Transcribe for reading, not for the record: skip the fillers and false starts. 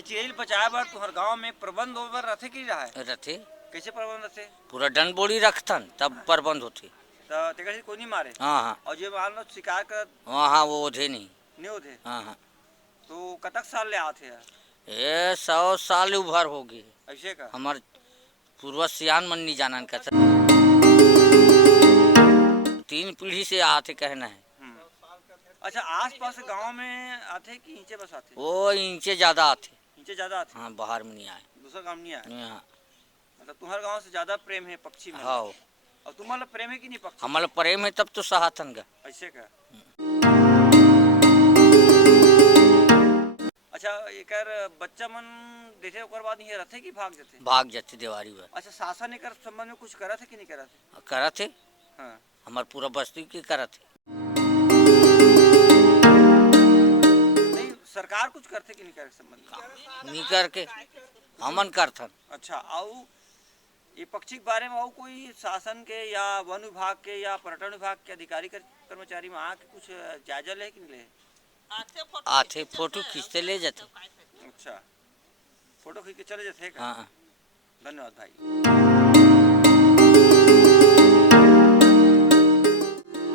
ये चिड़ैल बचाए बर तुहर गांव में प्रबंध ओबर रथे की रहा है? रथे कैसे प्रबंध रथे? पूरा डंड बोड़ी रखथन तब प्रबंध होते। तो तेकर से कोई नहीं मारे? हाँ हाँ और जो मान लो शिकार कर हाँ हाँ वो ओझे नहीं। नहीं होते हाँ हाँ तो कतक साल ले आते हैं? ये 100 साल उभर होगी। ऐसे का हमार पूर्वज सियान मन नहीं जानन का 3 पीढ़ी से आते कहना है। अच्छा, आस पास गांव में आते कि नीचे बस आते? वो इंचे ज्यादा आते। नीचे ज्यादा आते? हाँ बाहर में नहीं आए। दूसरा गांव नहीं आए? हाँ मतलब तुम्हारे गांव से ज्यादा प्रेम है पक्षी में? हाँ और तुम्हारा प्रेम है कि नहीं पक्षी? हमारा प्रेम है तब तो सहातन का। ऐसे का अच्छा, एकर बच्चा मन देखे ओकर बाद ये रहते कि भाग जाते? भाग जाते दीवारी पर। अच्छा, शासन एकर संबंध में कुछ करा थे कि नहीं करा थे? करत है हाँ। हमार पूरा बस्ती की करत है। नहीं, सरकार कुछ करते कि नहीं करे संबंध में? नहीं करके हमन करथन। अच्छा, आउ ये पक्षी के बारे में और कोई शासन के या वन विभाग के या पर्यटन विभाग के अधिकारी कर्मचारी में आके कुछ जायजा ले कि नहीं ले? आते फोटो खींचते ले जाते। अच्छा, फोटो खींच के चले जाते हैं का? हाँ धन्यवाद भाई।